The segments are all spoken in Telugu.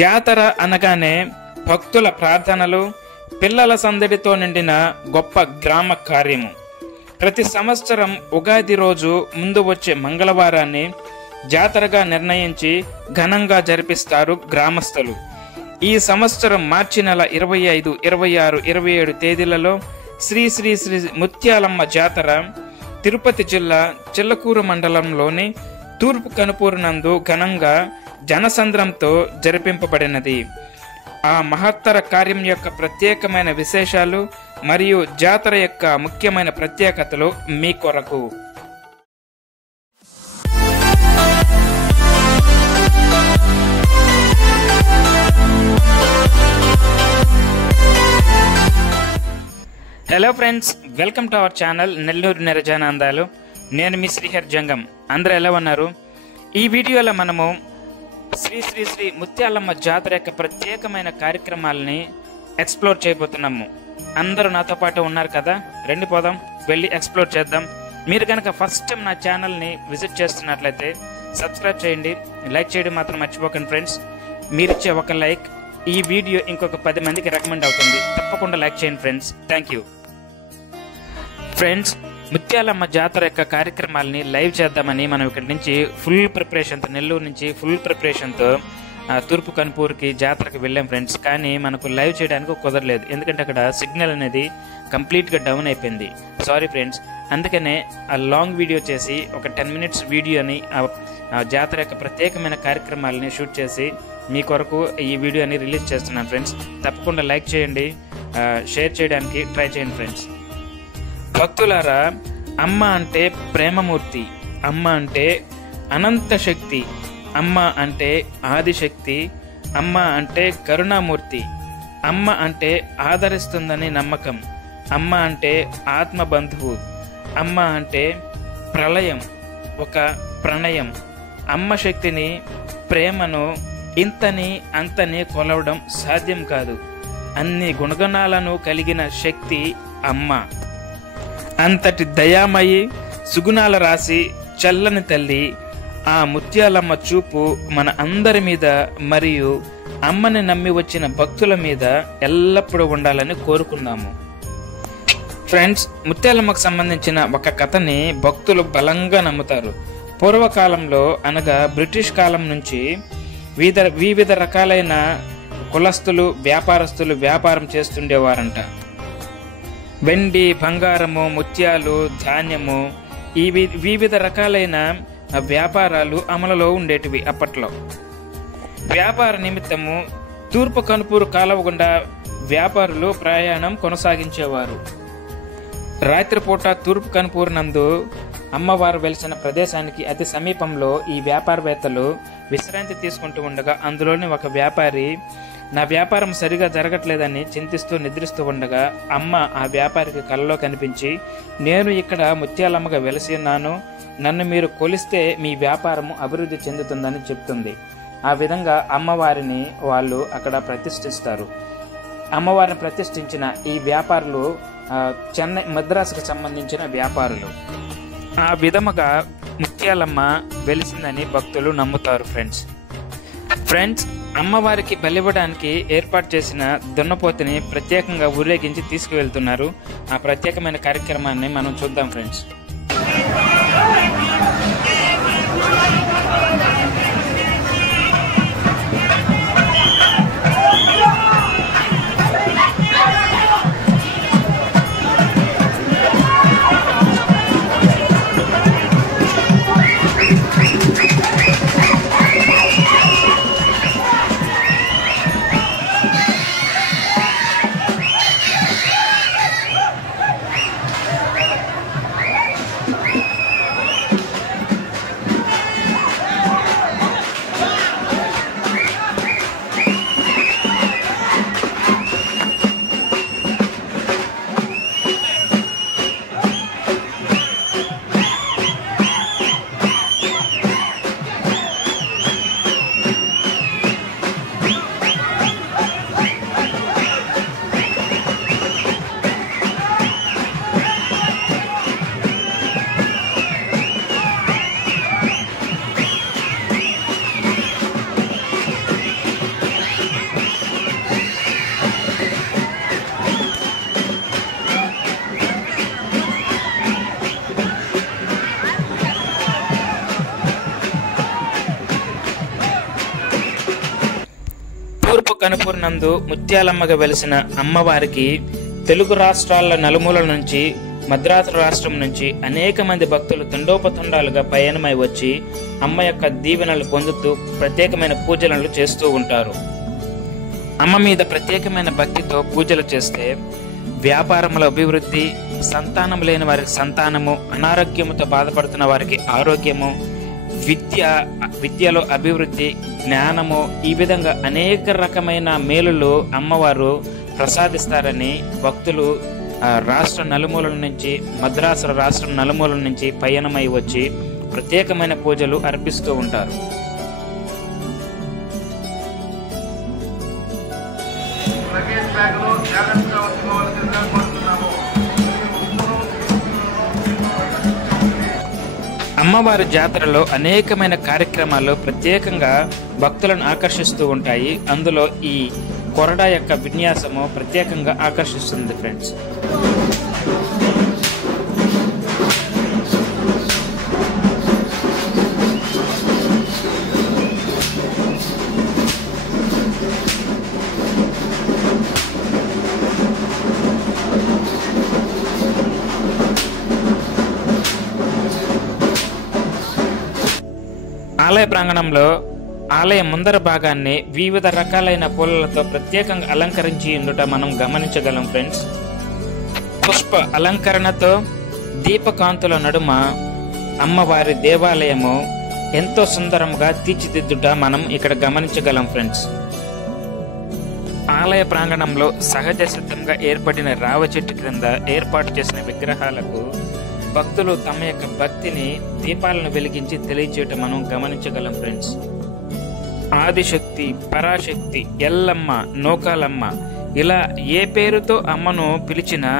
జాతర అనగానే భక్తుల ప్రార్థనలు, పిల్లల సందడితో నిండిన గొప్ప గ్రామ కార్యము. ప్రతి సంవత్సరం ఉగాది రోజు ముందు వచ్చే మంగళవారాన్ని జాతరగా నిర్ణయించి ఘనంగా జరిపిస్తారు గ్రామస్తులు. ఈ సంవత్సరం మార్చి నెల 25, 26, 27 తేదీలలో శ్రీ శ్రీ శ్రీ ముత్యాలమ్మ జాతర తిరుపతి జిల్లా చిల్లకూరు మండలంలోని తూర్పు కనుపూరు నందు ఘనంగా జనసంద్రంతో జరిపింపబడినది. ఆ మహత్తర కార్యం యొక్క ప్రత్యేకమైన విశేషాలు మరియు జాతర యొక్క ముఖ్యమైన ప్రత్యేకతలు మీ కొరకు. Hello friends, welcome to our channel Nellore నిరజానందాలు. నేను మీ శ్రీహర్ జంగం. అందరూ ఎలా ఉన్నారు? ఈ వీడియోలో మనము శ్రీ శ్రీ శ్రీ ముత్యాలమ్మ జాతర యొక్క ప్రత్యేకమైన కార్యక్రమాలని ఎక్స్ప్లోర్ చేయబోతున్నాము. అందరూ నాతో పాటు ఉన్నారు కదా, రండి పోదాం, వెళ్ళి ఎక్స్ప్లోర్ చేద్దాం. మీరు కనుక ఫస్ట్ టైం నా ఛానల్ని విజిట్ చేస్తున్నట్లయితే సబ్స్క్రైబ్ చేయండి, లైక్ చేయడం మాత్రం మర్చిపోకండి ఫ్రెండ్స్. మీరిచ్చే ఒక లైక్ ఈ వీడియో ఇంకొక 10 మందికి రికమెండ్ అవుతుంది. తప్పకుండా లైక్ చేయండి friends. Thank you friends. Muthyalamma జాతర యొక్క కార్యక్రమాలని లైవ్ చేద్దామని మనం ఇక్కడి నుంచి ఫుల్ ప్రిపరేషన్తో, నెల్లూరు నుంచి ఫుల్ ప్రిపరేషన్తో తూర్పు కనుపూరుకి జాతరకి వెళ్ళాం ఫ్రెండ్స్. కానీ మనకు లైవ్ చేయడానికి కుదరలేదు, ఎందుకంటే అక్కడ సిగ్నల్ అనేది కంప్లీట్గా డౌన్ అయిపోయింది. Sorry friends. అందుకనే ఆ లాంగ్ వీడియో చేసి ఒక 10 minutes వీడియోని జాతర యొక్క ప్రత్యేకమైన కార్యక్రమాలని షూట్ చేసి మీ కొరకు ఈ వీడియోని రిలీజ్ చేస్తున్నాను ఫ్రెండ్స్. తప్పకుండా లైక్ చేయండి, షేర్ చేయడానికి ట్రై చేయండి ఫ్రెండ్స్. భక్తులారా, అమ్మ అంటే ప్రేమమూర్తి, అమ్మ అంటే అనంత శక్తి, అమ్మ అంటే ఆదిశక్తి, అమ్మ అంటే కరుణామూర్తి, అమ్మ అంటే ఆదరిస్తుందని నమ్మకం, అమ్మ అంటే ఆత్మబంధువు, అమ్మ అంటే ప్రళయం, ఒక ప్రణయం. అమ్మ శక్తిని, ప్రేమను ఇంతని అంతని కొలవడం సాధ్యం కాదు. అన్ని గుణగణాలను కలిగిన శక్తి అమ్మ. అంతటి దయామయి, సుగుణాల రాశి, చల్లని తల్లి ఆ ముత్యాలమ్మ చూపు మన అందరి మీద మరియు అమ్మని నమ్మి వచ్చిన భక్తుల మీద ఎల్లప్పుడూ ఉండాలని కోరుకున్నాము. ఫ్రెండ్స్, ముత్యాలమ్మకు సంబంధించిన ఒక కథని భక్తులు బలంగా నమ్ముతారు. పూర్వకాలంలో అనగా బ్రిటిష్ కాలం నుంచి వివిధ రకాలైన కులస్తులు, వ్యాపారస్తులు వ్యాపారం చేస్తుండేవారంట. వెండి, బంగారము, ముత్యాలు, ధాన్యము, ఈ వివిధ రకాలైన వ్యాపారాలు అమలులో ఉండేటివి అప్పట్లో. వ్యాపార నిమిత్తము తూర్పు కనుపూరు కాలువ గుండా వ్యాపారులు ప్రయాణం కొనసాగించేవారు. రాత్రిపూట తూర్పు కనుపూరు నందు అమ్మవారు వెలిసిన ప్రదేశానికి అతి సమీపంలో ఈ వ్యాపారవేత్తలు విశ్రాంతి తీసుకుంటూ ఉండగా అందులోని ఒక వ్యాపారి నా వ్యాపారం సరిగా జరగట్లేదని చింతిస్తూ నిద్రిస్తూ ఉండగా అమ్మ ఆ వ్యాపారికి కలలో కనిపించి, నేను ఇక్కడ ముత్యాలమ్మగా వెలిసి ఉన్నాను, నన్ను మీరు కొలిస్తే మీ వ్యాపారము అభివృద్ధి చెందుతుందని చెప్తుంది. ఆ విధంగా అమ్మవారిని వాళ్ళు అక్కడ ప్రతిష్ఠిస్తారు. అమ్మవారిని ప్రతిష్ఠించిన ఈ వ్యాపారులు చెన్నై, మద్రాసుకు సంబంధించిన వ్యాపారులు. ఆ విధముగా ముత్యాలమ్మ వెలిసిందని భక్తులు నమ్ముతారు ఫ్రెండ్స్. అమ్మవారికి బలివ్వడానికి ఏర్పాటు చేసిన దున్నపోతుని ప్రత్యేకంగా ఊరేగించి తీసుకువెళ్తున్నారు. ఆ ప్రత్యేకమైన కార్యక్రమాన్ని మనం చూద్దాం ఫ్రెండ్స్. కనుపూర్ నందు ముత్యాలమ్మగా వెలిసిన అమ్మవారికి తెలుగు రాష్ట్రాల నలుమూలల నుంచి, మద్రాసు రాష్ట్రం నుంచి అనేక మంది భక్తులు తండోపతండాలుగా పయనమై వచ్చి అమ్మ యొక్క దీవెనలు పొందుతూ ప్రత్యేకమైన పూజలను చేస్తూ ఉంటారు. అమ్మ మీద ప్రత్యేకమైన భక్తితో పూజలు చేస్తే వ్యాపారముల అభివృద్ధి, సంతానం లేని వారికి సంతానము, అనారోగ్యముతో బాధపడుతున్న వారికి ఆరోగ్యము, విద్యలో అభివృద్ధి, జ్ఞానము, ఈ విధంగా అనేక రకమైన మేలులు అమ్మవారు ప్రసాదిస్తారని భక్తులు రాష్ట్ర నలుమూలల నుంచి, మద్రాసు రాష్ట్రం నలుమూలల నుంచి పయనమై వచ్చి ప్రత్యేకమైన పూజలు అర్పిస్తూ ఉంటారు. అమ్మవారి జాతరలో అనేకమైన కార్యక్రమాలు ప్రత్యేకంగా భక్తులను ఆకర్షిస్తూ ఉంటాయి. అందులో ఈ కొరడా యొక్క విన్యాసము ప్రత్యేకంగా ఆకర్షిస్తుంది ఫ్రెండ్స్. ఆలయ ప్రాంగణంలో ఆలయ ముందర భాగాన్ని వివిధ రకాలైన పూలలతో ప్రత్యేకంగా అలంకరించి ఉండుట మనం గమనించగలం ఫ్రెండ్స్. పుష్ప అలంకరణతో దీపకాంతుల నడుమ అమ్మవారి దేవాలయము ఎంతో సుందరంగా తీర్చిదిద్దుట మనం ఇక్కడ గమనించగలం ఫ్రెండ్స్. ఆలయ ప్రాంగణంలో సహజ సిద్ధంగా ఏర్పడిన రావ చెట్టు క్రింద ఏర్పాటు చేసిన విగ్రహాలకు భక్తులు తమ యొక్క భక్తిని దీపాలను వెలిగించి తెలియచేయటం మనం గమనించగలం ఫ్రెండ్స్. ఆదిశక్తి, పరాశక్తి, ఎల్లమ్మ, నూకాలమ్మ, ఇలా ఏ పేరుతో అమ్మను పిలిచినా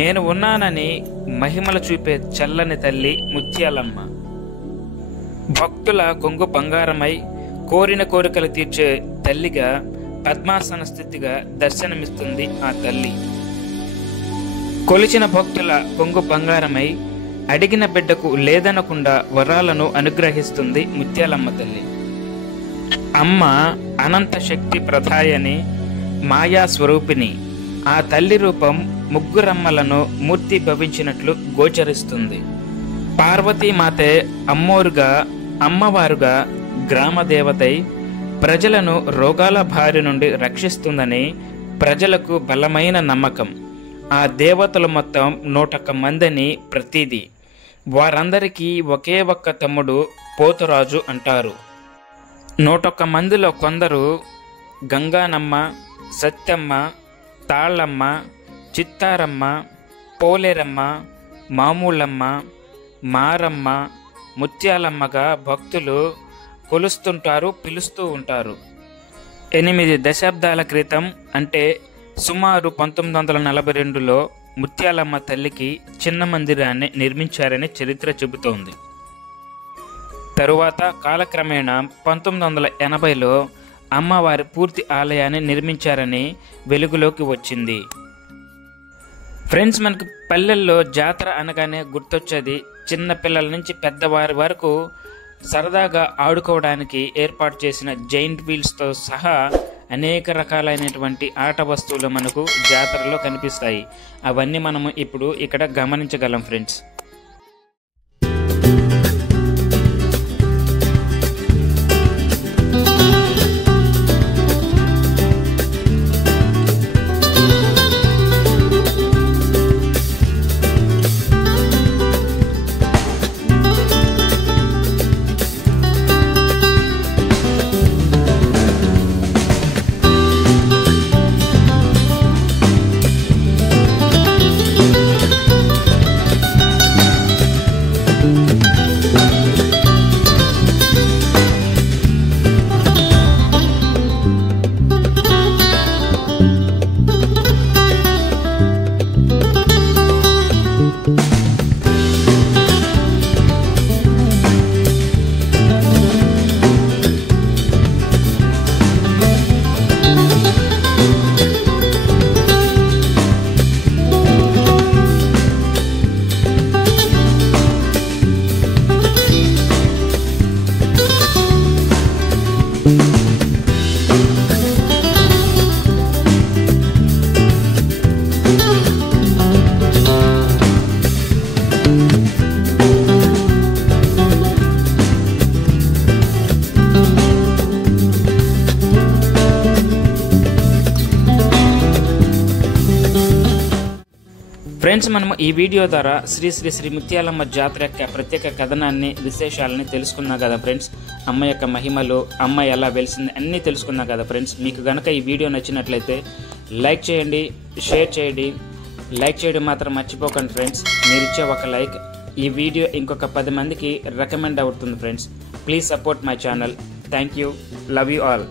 నేను ఉన్నానని మహిమలు చూపే చల్లని తల్లి ముత్యాలమ్మ. భక్తుల కొంగు బంగారమై కోరిన కోరికలు తీర్చే తల్లిగా పద్మాసన స్థితిగా దర్శనమిస్తుంది ఆ తల్లి. కొలిచిన భక్తుల కొంగు బంగారమై అడిగిన బిడ్డకు లేదనకుండా వరాలను అనుగ్రహిస్తుంది ముత్యాలమ్మ తల్లి. అమ్మ అనంత శక్తి ప్రధాయని, మాయా స్వరూపిణి. ఆ తల్లి రూపం ముగ్గురమ్మలను మూర్తి భవించినట్లు గోచరిస్తుంది. పార్వతీమాతే అమ్మోరుగా, అమ్మవారుగా గ్రామ దేవతై ప్రజలను రోగాల బారి నుండి రక్షిస్తుందని ప్రజలకు బలమైన నమ్మకం. ఆ దేవతలు మొత్తం 101 మందిని ప్రతిదీ. వారందరికీ ఒకే ఒక్క తమ్ముడు పోతురాజు అంటారు. 101 మందిలో కొందరు గంగానమ్మ, సత్యమ్మ, తాళ్ళమ్మ, చిత్తారమ్మ, పోలేరమ్మ, మామూలమ్మ, మారమ్మ, ముత్యాలమ్మగా భక్తులు కొలుస్తుంటారు, పిలుస్తూ ఉంటారు. 8 దశాబ్దాల క్రితం అంటే సుమారు 1942లో ముత్యాలమ్మ తల్లికి చిన్న మందిరాన్ని నిర్మించారని చరిత్ర చెబుతోంది. తరువాత కాలక్రమేణా 1980లో అమ్మవారి పూర్తి ఆలయాన్ని నిర్మించారని వెలుగులోకి వచ్చింది. ఫ్రెండ్స్, మనకు పల్లెల్లో జాతర అనగానే గుర్తొచ్చేది చిన్న పిల్లల నుంచి పెద్దవారి వరకు సరదాగా ఆడుకోవడానికి ఏర్పాటు చేసిన జైంట్ వీల్స్తో సహా అనేక రకాలైనటువంటి ఆట వస్తువులు మనకు జాతరలో కనిపిస్తాయి. అవన్నీ మనము ఇప్పుడు ఇక్కడ గమనించగలం ఫ్రెండ్స్. ఫ్రెండ్స్, మనము ఈ వీడియో ద్వారా శ్రీ శ్రీ శ్రీ ముత్యాలమ్మ జాతర యొక్క ప్రత్యేక కథనాన్ని, విశేషాలని తెలుసుకున్నాం కదా ఫ్రెండ్స్. అమ్మ యొక్క మహిమలు, అమ్మ ఎలా వెలిసింది అన్నీ తెలుసుకున్నాం కదా ఫ్రెండ్స్. మీకు గనక ఈ వీడియో నచ్చినట్లయితే లైక్ చేయండి, షేర్ చేయండి. లైక్ చేయడం మాత్రం మర్చిపోకండి ఫ్రెండ్స్. మీరు ఇచ్చే ఒక లైక్ ఈ వీడియో ఇంకొక 10 మందికి రికమెండ్ అవుతుంది friends. Please support my channel. Thank you. Love you all.